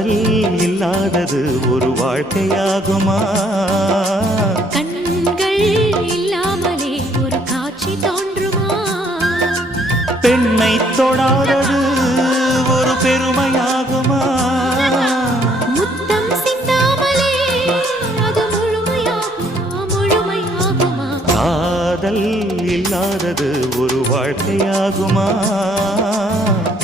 காதல் இல்லாதது ஒரு வாழ்க்கையாகுமா? கண்கள் இல்லாமலே ஒரு காட்சி தோன்றுமா? பெண்ணை தொடாதது ஒரு பெருமையாகுமா? முத்தம் சிந்தாமலே அது முழுமையாகுமா? முழுமையாகுமா? காதல் இல்லாதது ஒரு வாழ்க்கையாகுமா?